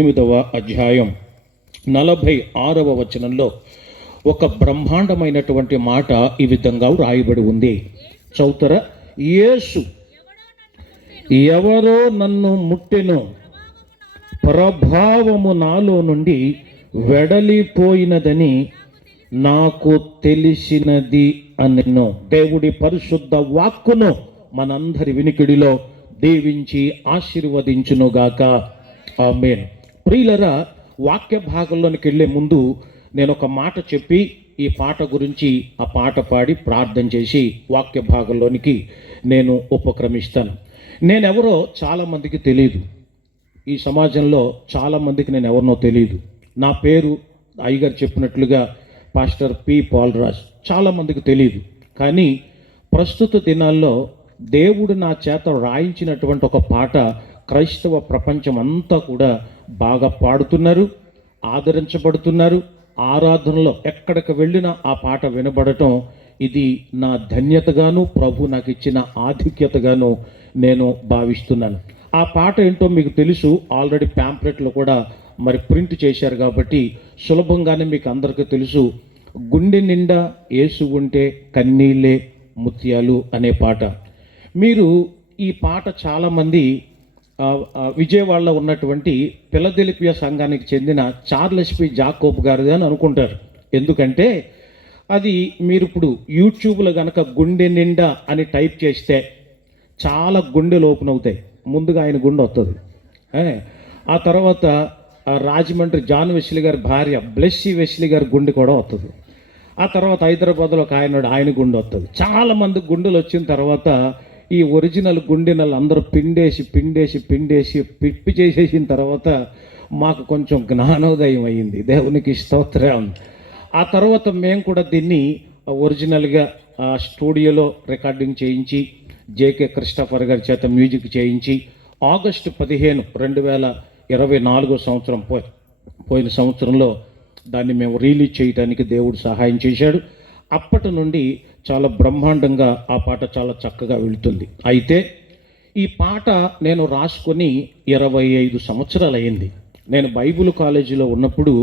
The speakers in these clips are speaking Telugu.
8వ అధ్యాయం 46వ వచనంలో ఒక బ్రహ్మాండమైనటువంటి మాట ఈ విధంగా రాయబడి ఉంది. చౌతర యేసు ఎవరో నన్ను ముట్టెను, ప్రభావము నాలో నుండి వెడలిపోయినదని నాకు తెలిసినది అనెను. దేవుడి పరిశుద్ధ వాక్కును మనందరి వినికిడిలో దీవించి ఆశీర్వదించునుగాక. ఆమేన్. ప్రియులరా, వాక్య భాగంలోనికి వెళ్ళే ముందు నేను ఒక మాట చెప్పి ఈ పాట గురించి ఆ పాట పాడి ప్రార్థన చేసి వాక్య భాగంలోనికి నేను ఉపక్రమిస్తాను. నేనెవరో చాలామందికి తెలియదు. ఈ సమాజంలో చాలామందికి నేను ఎవరినో తెలియదు. నా పేరు అయ్యగారు చెప్పినట్లుగా పాస్టర్ పి పాల్రాజ్. చాలామందికి తెలియదు. కానీ ప్రస్తుత దినాల్లో దేవుడు నా చేత రాయించినటువంటి ఒక పాట క్రైస్తవ ప్రపంచం అంతా కూడా బాగా పాడుతున్నారు, ఆదరించబడుతున్నారు. ఆరాధనలో ఎక్కడికి వెళ్ళినా ఆ పాట వినబడటం ఇది నా ధన్యతగాను ప్రభు నాకు ఇచ్చిన ఆధిక్యతగాను నేను భావిస్తున్నాను. ఆ పాట ఏంటో మీకు తెలుసు. ఆల్రెడీ ప్యాంప్లెట్లు కూడా మరి ప్రింట్ చేశారు కాబట్టి సులభంగానే మీకు అందరికీ తెలుసు. గుండె నిండా యేసు ఉంటే కన్నీళ్ళే ముత్యాలు అనే పాట. మీరు ఈ పాట చాలామంది విజయవాడలో ఉన్నటువంటి ఫిలదెల్ఫియా సంఘానికి చెందిన చార్లెస్ పి జాకోబ్ గారిది అని అనుకుంటారు. ఎందుకంటే అది మీరు ఇప్పుడు యూట్యూబ్లో కనుక గుండె నిండా అని టైప్ చేస్తే చాలా గుండెలు ఓపెన్ అవుతాయి. ముందుగా ఆయన గుండె వస్తుంది. ఆ తర్వాత రాజమండ్రి జాన్ వెస్లీ గారి భార్య బ్లెస్సీ వెస్లీ గారి గుండె కూడా వస్తుంది. ఆ తర్వాత హైదరాబాద్లో ఒక ఆయన గుండె వస్తుంది. చాలామంది గుండెలు వచ్చిన తర్వాత ఈ ఒరిజినల్ గుండెనలు అందరూ పిండేసి పిప్పి చేసేసిన తర్వాత మాకు కొంచెం జ్ఞానోదయం అయ్యింది. దేవునికి స్తోత్రం. ఆ తర్వాత మేము కూడా దీన్ని ఒరిజినల్గా స్టూడియోలో రికార్డింగ్ చేయించి జేకే క్రిస్టఫర్ గారి చేత మ్యూజిక్ చేయించి ఆగస్టు 15, 2024 సంవత్సరం పోయిన సంవత్సరంలో దాన్ని మేము రిలీజ్ చేయడానికి దేవుడు సహాయం చేశాడు. అప్పటి నుండి చాలా బ్రహ్మాండంగా ఆ పాట చాలా చక్కగా వెళుతుంది. అయితే ఈ పాట నేను రాసుకొని 25 సంవత్సరాలు అయింది. నేను బైబిల్ కాలేజీలో ఉన్నప్పుడు,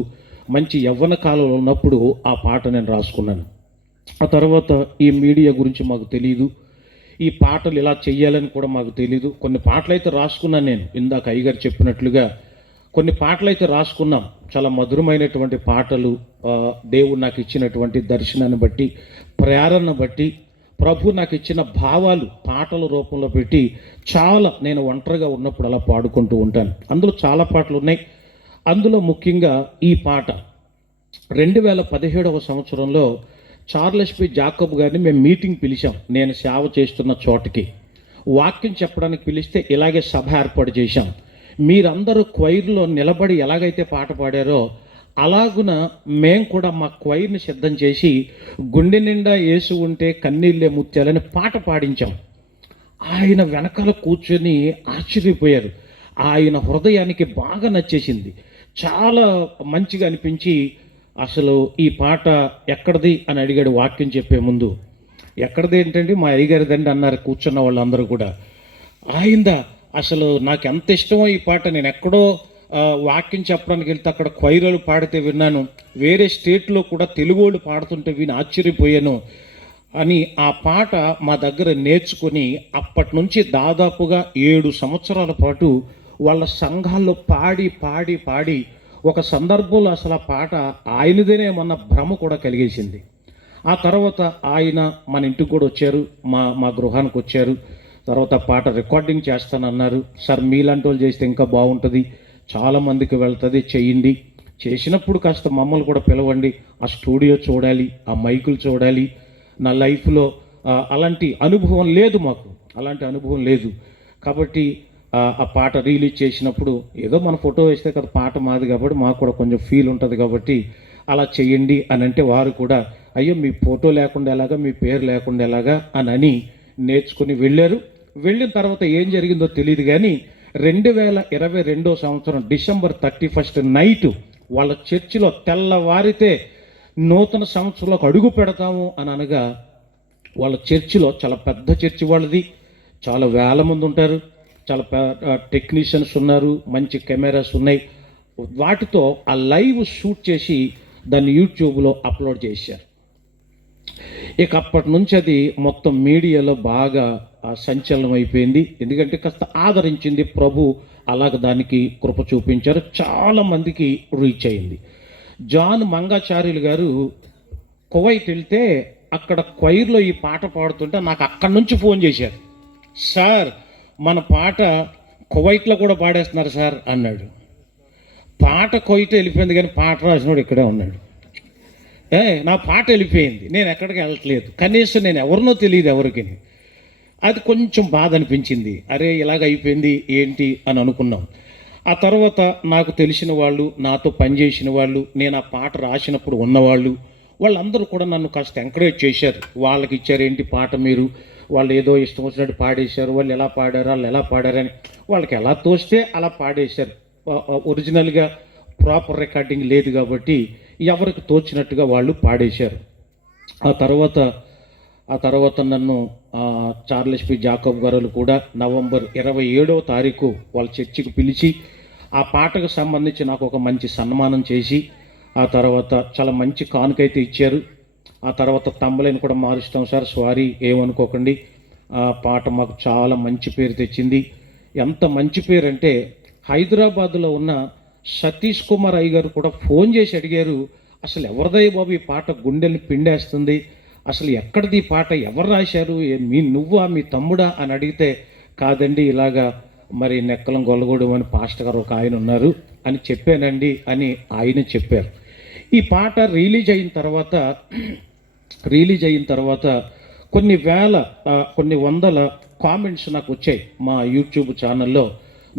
మంచి యవ్వన కాలంలో ఉన్నప్పుడు ఆ పాట నేను రాసుకున్నాను. ఆ తర్వాత ఈ మీడియా గురించి మాకు తెలియదు, ఈ పాటలు ఇలా చెయ్యాలని కూడా మాకు తెలీదు. కొన్ని పాటలు అయితే రాసుకున్నాను నేను. ఇందాక అయ్యగారు చెప్పినట్లుగా కొన్ని పాటలు అయితే రాసుకున్నాం. చాలా మధురమైనటువంటి పాటలు. దేవుడు నాకు ఇచ్చినటువంటి దర్శనాన్ని బట్టి, ప్రేరణ బట్టి, ప్రభు నాకు ఇచ్చిన భావాలు పాటల రూపంలో పెట్టి చాలా నేను ఒంటరిగా ఉన్నప్పుడు అలా పాడుకుంటూ ఉంటాను. అందులో చాలా పాటలు ఉన్నాయి. అందులో ముఖ్యంగా ఈ పాట 2017వ సంవత్సరంలో చార్లెస్ పి జాకోబ్ గారిని మేము మీటింగ్ పిలిచాం. నేను సేవ చేస్తున్న చోటకి వాక్యం చెప్పడానికి పిలిస్తే ఇలాగే సభ ఏర్పాటు చేశాం. మీరందరూ క్వైర్లో నిలబడి ఎలాగైతే పాట పాడారో అలాగున మేము కూడా మా క్వైర్ని సిద్ధం చేసి గుండె నిండా యేసు ఉంటే కన్నీళ్ళే ముత్యాలని పాట పాడించాం. ఆయన వెనకాల కూర్చొని ఆశ్చర్యపోయారు. ఆయన హృదయానికి బాగా నచ్చేసింది. చాలా మంచిగా అనిపించి అసలు ఈ పాట ఎక్కడిది అని అడిగాడు వాక్యం చెప్పే ముందు. ఎక్కడిది ఏంటంటే మా అయ్యగారిదండి అన్నారు కూర్చున్న వాళ్ళందరూ కూడా. ఆయిందా అసలు నాకు ఎంత ఇష్టమో ఈ పాట. నేను ఎక్కడో వాక్యం చెప్పడానికి వెళ్తే అక్కడ క్వైరలు పాడితే విన్నాను, వేరే స్టేట్లో కూడా తెలుగు వాళ్ళు పాడుతుంటే విని ఆశ్చర్యపోయాను అని ఆ పాట మా దగ్గర నేర్చుకొని అప్పటి నుంచి దాదాపుగా 7 సంవత్సరాల పాటు వాళ్ళ సంఘాల్లో పాడి ఒక సందర్భంలో అసలు ఆ పాట ఆయనదేనే మొన్న భ్రమ కూడా కలిగేసింది. ఆ తర్వాత ఆయన మన ఇంటికి కూడా వచ్చారు, మా గృహానికి వచ్చారు. తర్వాత పాట రికార్డింగ్ చేస్తానన్నారు. సార్ మీలాంటి వాళ్ళు చేస్తే ఇంకా బాగుంటుంది, చాలామందికి వెళ్తుంది, చేయండి. చేసినప్పుడు కాస్త మమ్మల్ని కూడా పిలవండి, ఆ స్టూడియో చూడాలి, ఆ మైకులు చూడాలి. నా లైఫ్లో అలాంటి అనుభవం లేదు, మాకు అలాంటి అనుభవం లేదు. కాబట్టి ఆ పాట రిలీజ్ చేసినప్పుడు ఏదో మన ఫోటో వేస్తే కదా పాట మాది కాబట్టి మాకు కూడా కొంచెం ఫీల్ ఉంటుంది కాబట్టి అలా చేయండి అని అంటే వారు కూడా అయ్యో మీ ఫోటో లేకుండా ఎలాగా, మీ పేరు లేకుండా ఎలాగా అని నేర్చుకుని వెళ్ళారు. వెళ్ళిన తర్వాత ఏం జరిగిందో తెలియదు కానీ 2022 సంవత్సరం డిసెంబర్ 31 నైట్ వాళ్ళ చర్చిలో తెల్లవారితే నూతన సంవత్సరంలోకి అడుగు పెడతాము అని అనగా వాళ్ళ చర్చిలో, చాలా పెద్ద చర్చి వాళ్ళది, చాలా వేల మంది ఉంటారు, చాలా టెక్నీషియన్స్ ఉన్నారు, మంచి కెమెరాస్ ఉన్నాయి. వాటితో ఆ లైవ్ షూట్ చేసి దాన్ని యూట్యూబ్లో అప్లోడ్ చేశారు. ఇక అప్పటి నుంచి అది మొత్తం మీడియాలో బాగా సంచలనం అయిపోయింది. ఎందుకంటే కాస్త ఆదరించింది ప్రభు, అలాగ దానికి కృప చూపించారు, చాలా మందికి రీచ్ అయింది. జాన్ మంగాచార్యులు గారు కువైట్ వెళ్తే అక్కడ క్వైర్లో ఈ పాట పాడుతుంటే నాకు అక్కడి నుంచి ఫోన్ చేశారు. సార్, మన పాట కువైట్లో కూడా పాడేస్తున్నారు సార్ అన్నాడు. పాట కువైట్ వెళ్ళిపోయింది కానీ పాట రాసినోడు ఇక్కడే ఉన్నాడు. నా పాట వెళ్ళిపోయింది, నేను ఎక్కడికి వెళ్ళట్లేదు, కనీసం నేను ఎవరినో తెలియదు ఎవరికి. అది కొంచెం బాధ అనిపించింది. అరే ఇలాగ అయిపోయింది ఏంటి అని అనుకున్నాం. ఆ తర్వాత నాకు తెలిసిన వాళ్ళు, నాతో పనిచేసిన వాళ్ళు, నేను ఆ పాట రాసినప్పుడు ఉన్నవాళ్ళు, వాళ్ళందరూ కూడా నన్ను కాస్త ఎంకరేజ్ చేశారు. వాళ్ళకి ఇచ్చారేంటి పాట మీరు, వాళ్ళు ఏదో ఇష్టం వచ్చినట్టు పాడేశారు, వాళ్ళు ఎలా పాడారు వాళ్ళు ఎలా పాడారని వాళ్ళకి ఎలా తోస్తే అలా పాడేశారు. ఒరిజినల్గా ప్రాపర్ రికార్డింగ్ లేదు కాబట్టి ఎవరికి తోచినట్టుగా వాళ్ళు పాడేశారు. ఆ తర్వాత నన్ను చార్లెస్ పి జాకబ్ గారు కూడా నవంబర్ 27వ తారీఖు వాళ్ళ చర్చికి పిలిచి ఆ పాటకు సంబంధించి నాకు ఒక మంచి సన్మానం చేసి ఆ తర్వాత చాలా మంచి కానుకైతే ఇచ్చారు. ఆ తర్వాత తమ్ములను కూడా మారుస్తాం సార్, సారీ ఏమనుకోకండి. ఆ పాట మాకు చాలా మంచి పేరు తెచ్చింది. ఎంత మంచి పేరు అంటే హైదరాబాద్లో ఉన్న సతీష్ కుమార్ అయ్య గారు కూడా ఫోన్ చేసి అడిగారు, అసలు ఎవరిదయ్య బాబు ఈ పాట, గుండెల్ని పిండేస్తుంది, అసలు ఎక్కడిది ఈ పాట, ఎవరు రాశారు, నువ్వా మీ తమ్ముడా అని అడిగితే, కాదండి ఇలాగా మరి నెక్కలం గొల్లగూడెం అని పాస్టర్ గారు ఒక ఆయన ఉన్నారు అని చెప్పానండి అని ఆయన చెప్పారు. ఈ పాట రిలీజ్ అయిన తర్వాత కొన్ని వందల కామెంట్స్ నాకు వచ్చాయి మా యూట్యూబ్ ఛానల్లో.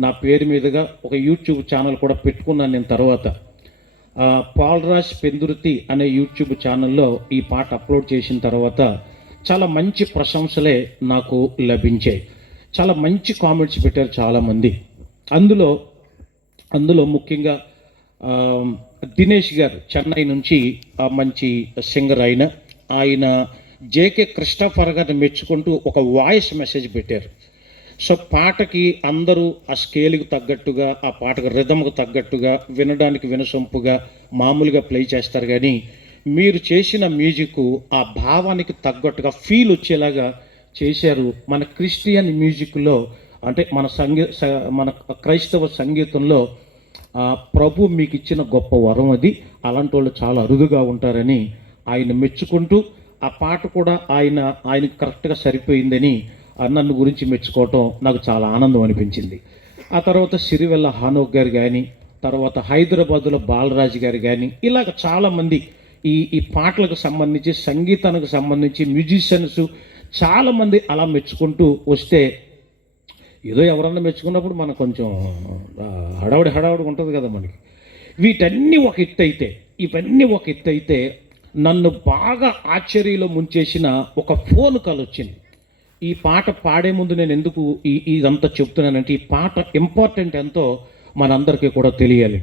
నా పేరు మీదుగా ఒక యూట్యూబ్ ఛానల్ కూడా పెట్టుకున్నాను నేను. తర్వాత పాల్రాజ్ పెందుర్తి అనే యూట్యూబ్ ఛానల్లో ఈ పాట అప్లోడ్ చేసిన తర్వాత చాలా మంచి ప్రశంసలే నాకు లభించాయి. చాలా మంచి కామెంట్స్ పెట్టారు చాలామంది. అందులో ముఖ్యంగా దినేష్ గారు చెన్నై నుంచి మంచి సింగర్ ఆయన జేకే క్రిస్టఫర్ గారిని మెచ్చుకుంటూ ఒక వాయిస్ మెసేజ్ పెట్టారు. సో పాటకి అందరూ ఆ స్కేల్కి తగ్గట్టుగా, ఆ పాటకు రిథమ్కు తగ్గట్టుగా, వినడానికి వినసొంపుగా మామూలుగా ప్లే చేస్తారు, కానీ మీరు చేసిన మ్యూజిక్ ఆ భావానికి తగ్గట్టుగా ఫీల్ వచ్చేలాగా చేశారు. మన క్రిస్టియన్ మ్యూజిక్లో అంటే మన క్రైస్తవ సంగీతంలో ప్రభు మీకు ఇచ్చిన గొప్ప వరం అది, అలాంటి వాళ్ళు చాలా అరుదుగా ఉంటారని ఆయన మెచ్చుకుంటూ ఆ పాట కూడా ఆయనకు కరెక్ట్గా సరిపోయిందని నన్ను గురించి మెచ్చుకోవటం నాకు చాలా ఆనందం అనిపించింది. ఆ తర్వాత సిరివెల్ల హానోక్ గారు కానీ, తర్వాత హైదరాబాదులో బాలరాజు గారు కానీ, ఇలాగ చాలామంది ఈ పాటలకు సంబంధించి, సంగీతానికి సంబంధించి మ్యూజిషియన్స్ చాలామంది అలా మెచ్చుకుంటూ వస్తే, ఏదో ఎవరన్నా మెచ్చుకున్నప్పుడు మనకు కొంచెం హడావుడి ఉంటుంది కదా మనకి. ఇవన్నీ ఒక ఎత్తు అయితే నన్ను బాగా ఆశ్చర్యంలో ముంచేసిన ఒక ఫోన్ కాల్ వచ్చింది. ఈ పాట పాడే ముందు నేను ఎందుకు ఇదంతా చెప్తున్నానంటే, ఈ పాట ఇంపార్టెంట్ ఎంతో మనందరికీ కూడా తెలియాలి.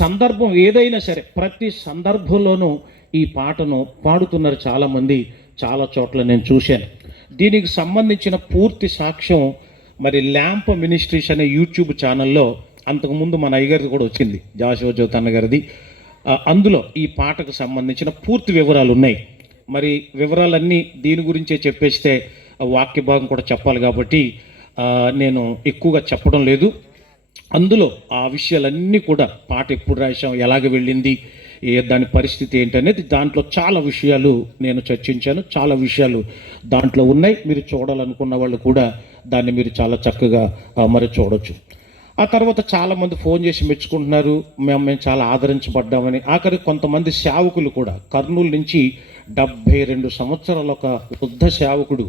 సందర్భం ఏదైనా సరే ప్రతి సందర్భంలోనూ ఈ పాటను పాడుతున్నారు చాలామంది, చాలా చోట్ల నేను చూశాను. దీనికి సంబంధించిన పూర్తి సాక్ష్యం మరి ల్యాంప్ మినిస్ట్రీస్ అనే యూట్యూబ్ ఛానల్లో అంతకుముందు మన అయ్యగారిది కూడా వచ్చింది, జాషువా జ్యోతి అన్న గారిది. అందులో ఈ పాటకు సంబంధించిన పూర్తి వివరాలు ఉన్నాయి. మరి వివరాలన్నీ దీని గురించే చెప్పేస్తే వాక్య భాగం కూడా చెప్పాలి కాబట్టి నేను ఎక్కువగా చెప్పడం లేదు. అందులో ఆ విషయాలన్నీ కూడా పాట ఎప్పుడు రాశాం, ఎలాగ వెళ్ళింది, దాని పరిస్థితి ఏంటనేది దాంట్లో చాలా విషయాలు నేను చర్చించాను. చాలా విషయాలు దాంట్లో ఉన్నాయి. మీరు చూడాలనుకున్న వాళ్ళు కూడా దాన్ని మీరు చాలా చక్కగా మరి చూడొచ్చు. ఆ తర్వాత చాలామంది ఫోన్ చేసి మెచ్చుకుంటున్నారు, మేము చాలా ఆదరించబడ్డామని. ఆఖరికి కొంతమంది సేవకులు కూడా, కర్నూలు నుంచి 72 సంవత్సరాల ఒక వృద్ధ సేవకుడు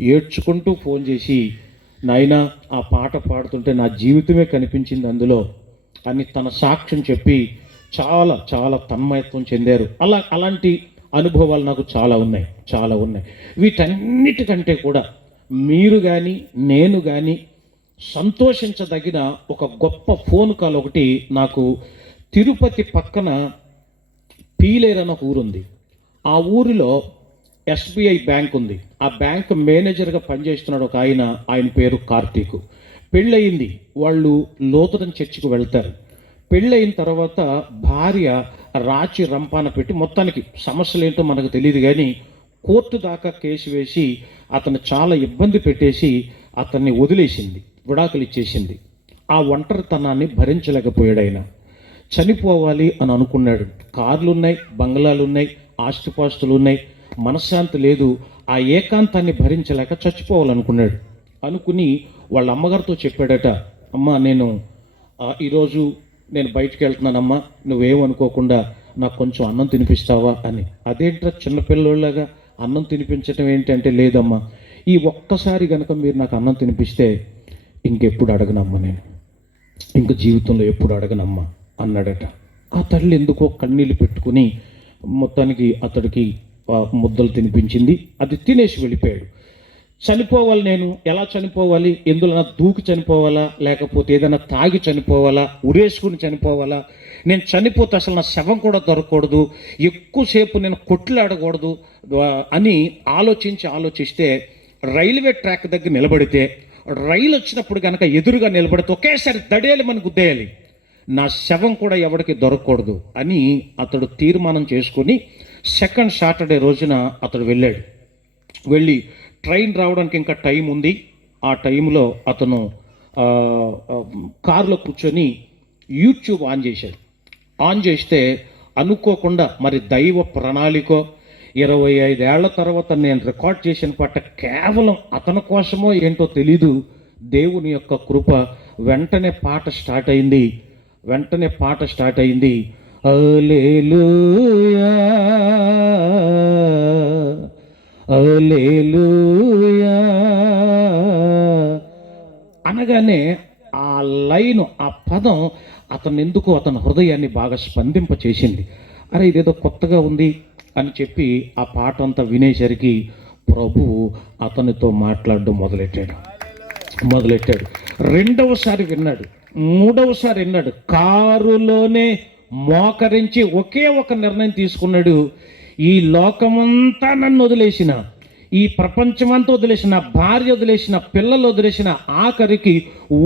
ఏడ్చుకుంటూ ఫోన్ చేసి, నాయనా ఆ పాట పాడుతుంటే నా జీవితమే కనిపించింది అందులో అని తన సాక్ష్యం చెప్పి చాలా చాలా తన్మయత్వం చెందారు. అలాంటి అనుభవాలు నాకు చాలా ఉన్నాయి. వీటన్నిటికంటే కూడా మీరు కానీ నేను కానీ సంతోషించదగిన ఒక గొప్ప ఫోన్ కాల్ ఒకటి నాకు తిరుపతి పక్కన పీలేరు అన్న ఊరుంది. ఆ ఊరిలో SBI బ్యాంక్ ఉంది. ఆ బ్యాంక్ మేనేజర్గా పనిచేస్తున్నాడు ఒక ఆయన పేరు కార్తీక్. పెళ్ళయింది, వాళ్ళు లోతురన్ చర్చికి వెళ్తారు. పెళ్ళయిన తర్వాత భార్య రాచి రంపాన పెట్టి, మొత్తానికి సమస్యలు ఏంటో మనకు తెలియదు కానీ కోర్టు దాకా కేసు వేసి అతను చాలా ఇబ్బంది పెట్టేసి అతన్ని వదిలేసింది, విడాకులు ఇచ్చేసింది. ఆ ఒంటరితనాన్ని భరించలేకపోయాడు ఆయన. చనిపోవాలి అని అనుకున్నాడు. కార్లు ఉన్నాయి, బంగ్లాలు ఉన్నాయి, ఆస్తిపాస్తులు ఉన్నాయి, మనశ్శాంతి లేదు. ఆ ఏకాంతాన్ని భరించలేక చచ్చిపోవాలనుకున్నాడు. అనుకుని వాళ్ళ అమ్మగారితో చెప్పాడట, అమ్మ ఈరోజు నేను బయటికి వెళ్తున్నానమ్మా, నువ్వేమనుకోకుండా నాకు కొంచెం అన్నం తినిపిస్తావా అని. అదేంట్రా చిన్నపిల్లలాగా అన్నం తినిపించడం ఏంటంటే, లేదమ్మా, ఈ ఒక్కసారి కనుక మీరు నాకు అన్నం తినిపిస్తే ఇంకెప్పుడు అడగనమ్మా, నేను ఇంక జీవితంలో ఎప్పుడు అడగనమ్మా అన్నాడట. ఆ తల్లి ఎందుకో కన్నీళ్ళు పెట్టుకుని మొత్తానికి అతడికి ముద్దలు తినిపించింది. అది తినేసి వెళ్ళిపోయాడు. చనిపోవాలి, నేను ఎలా చనిపోవాలి? ఎందులో దూకి చనిపోవాలా, లేకపోతే ఏదైనా తాగి చనిపోవాలా, ఉరేసుకుని చనిపోవాలా? నేను చనిపోతే అసలు నా శవం కూడా దొరకకూడదు, ఎక్కువసేపు నేను కొట్లాడకూడదు అని ఆలోచిస్తే రైల్వే ట్రాక్ దగ్గర నిలబడితే, రైలు వచ్చినప్పుడు కనుక ఎదురుగా నిలబడితే ఒకేసారి దడేయాలి, మన గుద్దేయాలి, నా శవం కూడా ఎవరికి దొరకకూడదు అని అతడు తీర్మానం చేసుకొని సెకండ్ సాటర్డే రోజున అతడు వెళ్ళాడు. వెళ్ళి ట్రైన్ రావడానికి ఇంకా టైం ఉంది. ఆ టైంలో అతను కారులో కూర్చొని యూట్యూబ్ ఆన్ చేశాడు. ఆన్ చేస్తే అనుకోకుండా మరి దైవ ప్రణాళికో 25 ఏళ్ల తర్వాత నేను రికార్డ్ చేసిన పాట కేవలం అతని కోసమో ఏంటో తెలీదు, దేవుని యొక్క కృప. వెంటనే పాట స్టార్ట్ అయింది. హల్లెలూయా హల్లెలూయా అనగానే ఆ లైను, ఆ పదం అతని హృదయాన్ని బాగా స్పందింపచేసింది. అరే, ఇదేదో కొత్తగా ఉంది అని చెప్పి ఆ పాట అంతా వినేసరికి ప్రభువు అతనితో మాట్లాడడం మొదలెట్టాడు. రెండవసారి విన్నాడు, మూడవసారి విన్నాడు. కారులోనే మోకరించి ఒకే ఒక నిర్ణయం తీసుకున్నాడు. ఈ లోకమంతా నన్ను వదిలేసిన, ఈ ప్రపంచమంతా వదిలేసిన, భార్య వదిలేసిన, పిల్లలు వదిలేసిన, ఆఖరికి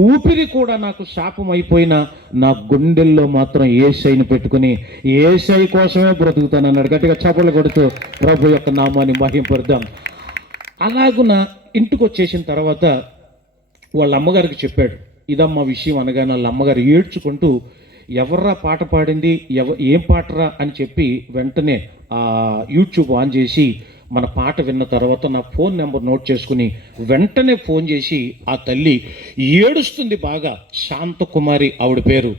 ఊపిరి కూడా నాకు శాపం అయిపోయిన నా గుండెల్లో మాత్రం యేసయ్యని పెట్టుకుని యేసయ్య కోసమే బ్రతుకుతానన్నాడు. గట్టిగా చప్పట్లు కొడుతూ ప్రభు యొక్క నామాన్ని మహింపరుద్దాం. అలాగున ఇంటికి వచ్చేసిన తర్వాత వాళ్ళ అమ్మగారికి చెప్పాడు. ఇదమ్మా విషయం అనగానే వాళ్ళ అమ్మగారు ఏడ్చుకుంటూ, ఎవర్రా పాట పాడింది, ఏం పాటరా అని చెప్పి వెంటనే యూట్యూబ్ ఆన్ చేసి మన పాట విన్న తర్వాత నా ఫోన్ నెంబర్ నోట్ చేసుకుని వెంటనే ఫోన్ చేసి ఆ తల్లి ఏడుస్తుంది బాగా. శాంతకుమారి ఆవిడ పేరు.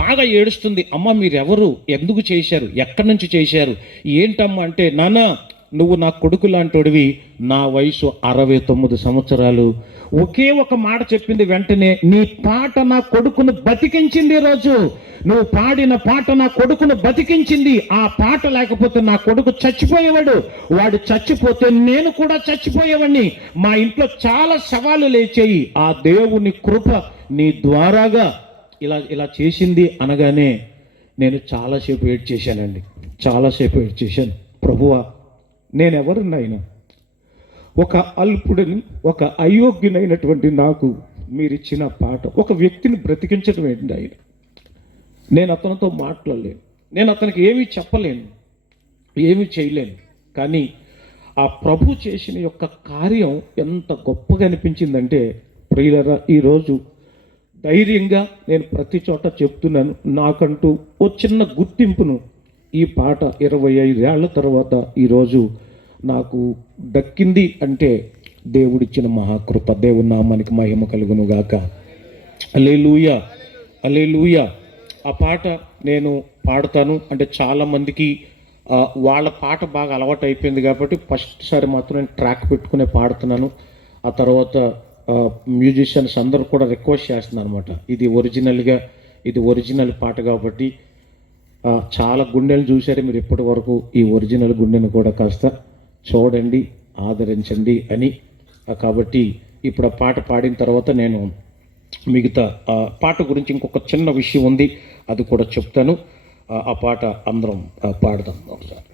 బాగా ఏడుస్తుంది. అమ్మ, మీరెవరు, ఎందుకు చేశారు, ఎక్కడి నుంచి చేశారు, ఏంటమ్మా అంటే, నాన్న నువ్వు నా కొడుకు లాంటోడివి, నా వయసు 69 సంవత్సరాలు. ఒకే ఒక మాట చెప్పింది వెంటనే, నీ పాట నా కొడుకును బతికించింది. రోజు నువ్వు పాడిన పాట నా కొడుకును బతికించింది. ఆ పాట లేకపోతే నా కొడుకు చచ్చిపోయేవాడు, వాడు చచ్చిపోతే నేను కూడా చచ్చిపోయేవాడిని. మా ఇంట్లో చాలా శవాలు లేచాయి, ఆ దేవుని కృప నీ ద్వారాగా ఇలా చేసింది అనగానే నేను చాలాసేపు ఏడ్చేశానండి. ప్రభువా, నేనెవరున్నాయినా? ఒక అల్పుడిని, ఒక అయోగ్యునైనటువంటి నాకు మీరిచ్చిన పాట ఒక వ్యక్తిని బ్రతికించడం ఏంటి ఆయన? నేను అతనితో మాట్లాడలేను, నేను అతనికి ఏమీ చెప్పలేను, ఏమీ చేయలేను. కానీ ఆ ప్రభు చేసిన యొక్క కార్యం ఎంత గొప్పగా అనిపించిందంటే, ప్రియులరా, ఈరోజు ధైర్యంగా నేను ప్రతి చోట చెప్తున్నాను, నాకంటూ ఓ చిన్న గుర్తింపును ఈ పాట 25 ఏళ్ల తర్వాత ఈరోజు నాకు దక్కింది అంటే దేవుడిచ్చిన మహాకృప. దేవుని నామానికి మహిమ కలుగును గాక. హల్లెలూయా, హల్లెలూయా. ఆ పాట నేను పాడతాను అంటే చాలామందికి వాళ్ళ పాట బాగా అలవాటు అయిపోయింది కాబట్టి ఫస్ట్ సారి మాత్రం నేను ట్రాక్ పెట్టుకునే పాడుతున్నాను. ఆ తర్వాత మ్యూజిషియన్స్ అందరూ కూడా రిక్వెస్ట్ చేస్తున్నారు అనమాట, ఇది ఒరిజినల్ పాట కాబట్టి చాలా గుండెలు చూశారు మీరు ఇప్పటి వరకు, ఈ ఒరిజినల్ గుండెను కూడా కాస్త చూడండి, ఆదరించండి అని. కాబట్టి ఇప్పుడు ఆ పాట పాడిన తర్వాత నేను మిగతా పాట గురించి ఇంకొక చిన్న విషయం ఉంది, అది కూడా చెప్తాను. ఆ పాట అందరం పాడదాం ఒకసారి.